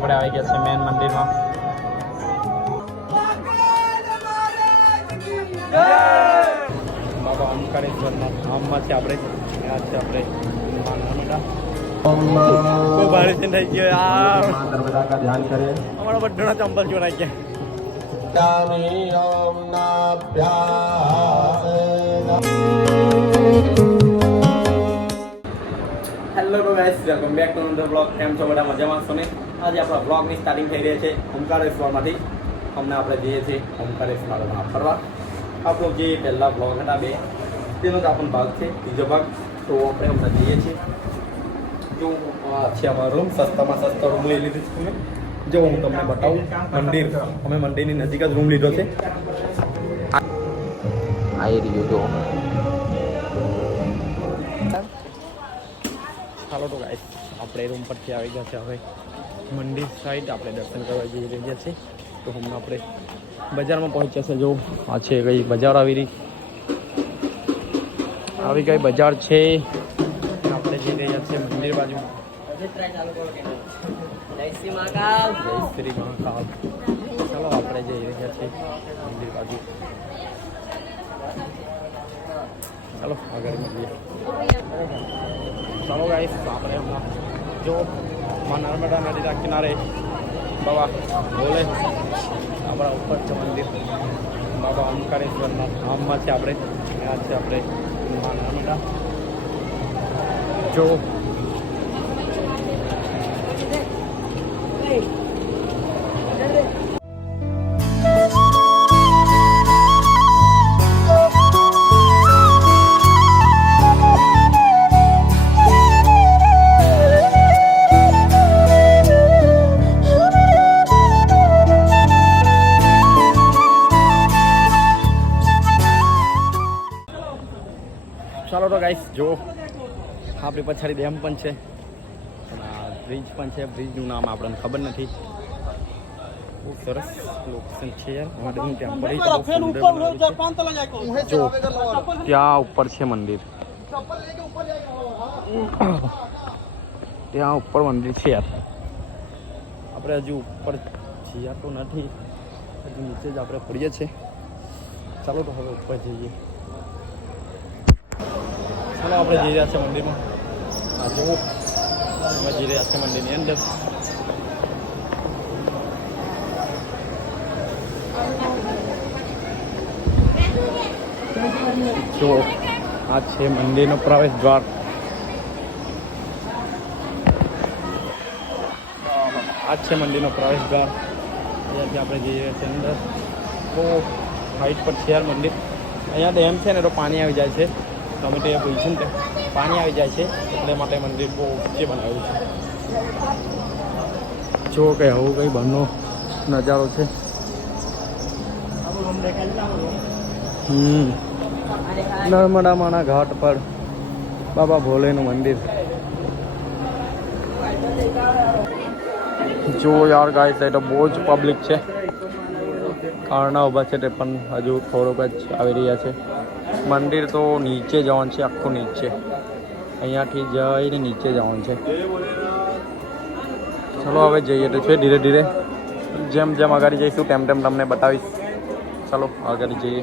આપણે આવી ગયા છે મેન મંદિરમાં. બાબા ઓમકારેશ્વરના ધામમાં છે આપણે. ત્યાં છે આપણે બહુ ભારે થઈ ગયો યાર. અમારા બધાના ચંપલ ચોરાઈ ગયા. હેલો તો guys, welcome back to another blog. કેમ છો બધા? મજામાં છો ને? આજે આપણા બ્લોગની સ્ટાર્ટિંગ થઈ રહી છે ઓમકારેશ્વરમાંથી. અમને આપણે જઈએ છીએ ઓમકારેશ્વરમાં ફરવા. આપણો જે પહેલા બ્લોગ હતા બે, તેનો જ આપણો ભાગ છે, બીજો ભાગ. તો આપણે હમણાં જઈએ છીએ. જો છે અમારો રૂમ, સસ્તામાં સસ્તો રૂમ લઈ લીધો છે અમે. જો હું તમને બતાવું મંદિર. અમે મંદિરની નજીક જ રૂમ લીધો છે. આવી રહ્યો જો. ચાલો તો ગાઈસ, આપણે રૂમ પરથી આવી ગયા છે હવે મંદિર સાઈડ. આપણે દર્શન કરવા જઈ રહ્યા છીએ. તો હમણાં આપણે બજારમાં પહોંચ્યા છે. જો આ છે કઈ બજાર આવી ગઈ બજાર છે. આપણે જઈ રહ્યા છીએ મંદિર બાજુ. જય શ્રી મહાકાલ. ચાલો આપણે જઈ રહ્યા છીએ મંદિર બાજુ. ચાલો આગળ મળીએ. ચાલો ગાઈસ, આપણે હમણાં જો નર્મદા નદીના કિનારે બાબા બોલે આપણા ઉપર છે મંદિર. બાબા ઓમકારેશ્વરના ધામમાં છે આપણે. ત્યાં છે આપણે નર્મદા. જો ચાલો તો ગાઈસ, જો આપણી પછાડી ડેમ પણ છે, બ્રિજ પણ છે. બ્રિજનું નામ આપણને ખબર નથી. બહુ સરસ લોકેશન છે યાર. મહાદેવનું ટેમ્પલ જો ત્યાં ઉપર છે મંદિર. ત્યાં ઉપર મંદિર છે યાર. આપણે હજુ ઉપર જીયા તો નથી, હજુ નીચે જ આપણે પડીએ છીએ. ચાલો તો હવે ઉપર જઈએ. ચાલો આપણે જઈ રહ્યા છીએ મંદિરમાં. આ જુઓ, અમે જઈ રહ્યા છીએ મંદિરની અંદર. જો આ છે મંદિરનો પ્રવેશ દ્વાર. આ છે મંદિરનો પ્રવેશ દ્વાર. અહીંયાથી આપણે જઈ રહ્યા છીએ અંદર. બહુ હાઈટ પર છે યાર મંદિર. અહીંયા ડેમ છે ને તો પાણી આવી જાય છે. તમે તો એ પૂછ્યું ને, પાણી આવી જાય છે એટલે માટે મંદિર બહુ ઊંચે બનાવ્યું છે. જો કે આવું કંઈ બહારનો નજારો છે. નર્મદામાના ઘાટ પર બાબા ભોલેનું મંદિર. જો યાર ગાઈસ, એ તો બહુ જ પબ્લિક છે. કારના ઊભા છે તે પણ હજુ થોડોક જ આવી રહ્યા છે. મંદિર તો નીચે જવાનું છે, આખું નીચે. અહીંયાથી જઈને નીચે જવાનું છે. ચલો હવે જઈએ તો છે ધીરે ધીરે. જેમ જેમ આગળ જઈશું તેમ તેમ તમને બતાવીશ. ચાલો આગળ જઈએ.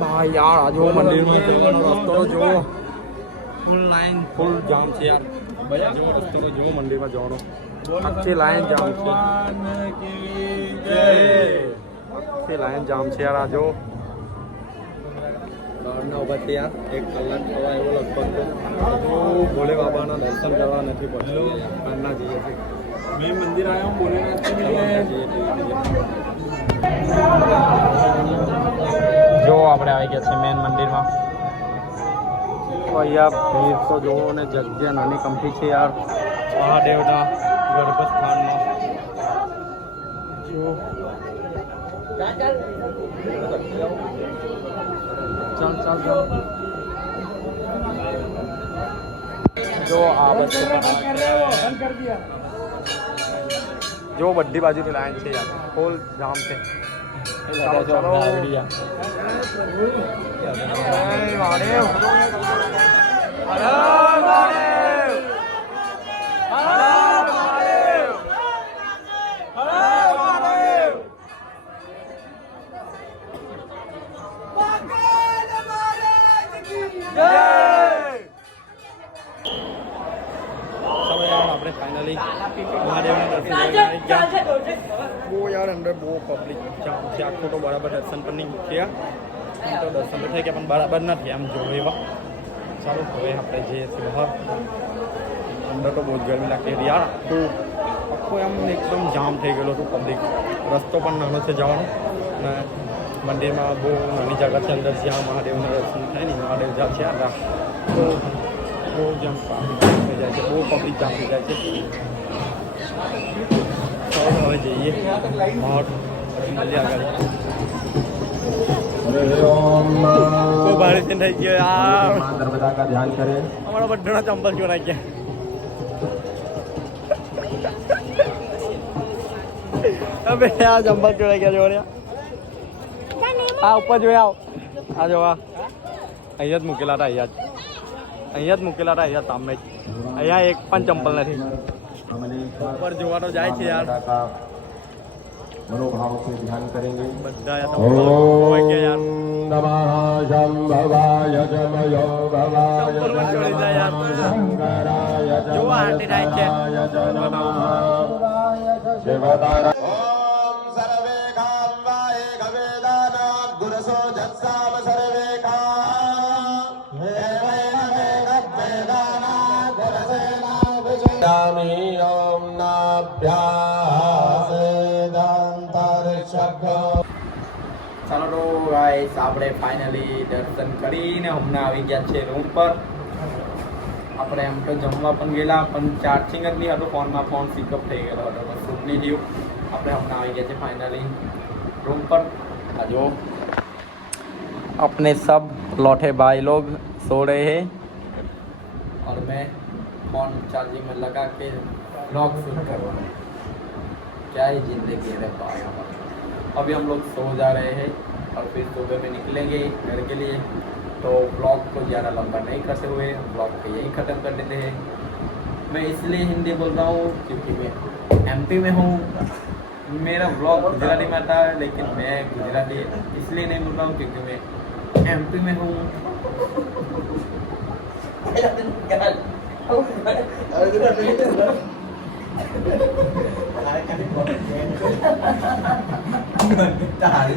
બા યાર, આ જો મંદિરમાં રસ્તો જુઓ, ફૂલ લાઈન, ફૂલ જામ છે યાર. જો રસ્તો જુઓ મંદિરમાં જવાનો, આખી લાઈન જામ છે. આખી લાઈન જામ છે યાર. આ જો બહારના ઉભા છે યાર. 1 કલાક થવા એવો લગભગ. તો ભોલે બાબાના દર્શન કરવા નથી પડતું. બહારના જઈએ છીએ. મેં મંદિર આવ્યો ભોલેનાથ. જો આપણે આવી ગયા છે મેન મંદિરમાં. તો અહીંયા ભીડ તો જોવો ને, જગ્યા નાની કમથી છે યાર. મહાદેવના ગર્ભ સ્થાનમાં જો ચાલ જો આ બધું જો બધી બાજુથી લાઈન છે યાર. ફૂલ જામ છે. ચાલો ચાલો. મહાદેવ. फाइनली महादेव ने दर्शन करने गया वो यार अंदर वो पब्लिक जाम છે આખો તો બરાબર દર્શન પણ નહીં થયા એમ તો દર્શન તો થઈ ગયા પણ બરાબર નથી આમ જો એવા ચાલો હવે આપણે જઈએ છીએ બહાર અંદર તો બહુ જ ગરમી લાગતી હતી યાર આખો આમ એકદમ જામ થઈ ગયેલો હતો પબ્લિક રસ્તો પણ નાનો છે જવાનો અને મંદિરમાં બહુ નાની જગ્યા છે અંદર જ્યાં મહાદેવના દર્શન થાય ને મહાદેવ જ્યાં છે યાર તો બહુ જામ થઈ જાય છે બહુ પબ્લિક જામ થઈ જાય છે તો હવે જઈએ બહાર મળીએ આગળ બહુ ભારે થઈ ગયો યાર नर्मदा का ध्यान करें અમારા બધાના ચંપલ ચોરાઈ ગયા અબે આ ચંપલ ચોરાઈ ગયા જોડ્યા આ ઉપર જોઈ આવ આ જોવા અહીંયા જ મૂકેલા હતા અહીંયા જ મૂકેલા હતા અહીંયા સામે જ અહીંયા એક પણ ચંપલ નથી ઉપર જોવાનો જાય છે યાર मनोभाव से ध्यान करेंगे બધા હોય ગયા યાર नमः शंभवाय जमयो भवाय ચંપલ માં ચોરી જાય યાર शंकराय જોવા હાટે જાય છે शिवतारा ओम सर्वे कामवाय गवेदाना गुरसो जत्साम सर्वे काम वेदाना गुरसेना विजयामि ओम नाभ्यास ચાલો તો ગાઈસ આપણે ફાઇનલી દર્શન કરીને હમણાં આવી ગયા છે રૂમ પર આપણે એમ તો જમવા પણ ગયેલા પણ ચાર્જિંગ જ નહીં હતું ફોનમાં ફોન સ્વિચઅપ થઈ ગયેલો હતો તો શૂટ નહીં થયું આપણે હમણાં આવી ગયા છે फाइनली रूम पर जो अपने सब लौटे भाई लोग सो रहे हैं और मैं फोन चार्जिंग में लगा के ब्लॉग शूट कर रहा हूँ क्या ही जिंदगी है भाई अभी हम लोग सो जा रहे हैं और फिर सुबह में निकलेंगे घर के लिए तो ब्लॉग को ज़्यादा लंबा नहीं करते हुए ब्लॉग को यही ख़त्म कर देते हैं मैं इसलिए हिंदी बोल रहा हूँ क्योंकि मैं एमपी में हूँ मेरा ब्लॉग गुजराती में आता है लेकिन मैं गुजराती इसलिए नहीं बोल रहा हूँ क्योंकि मैं एमपी में हूँ Tahan.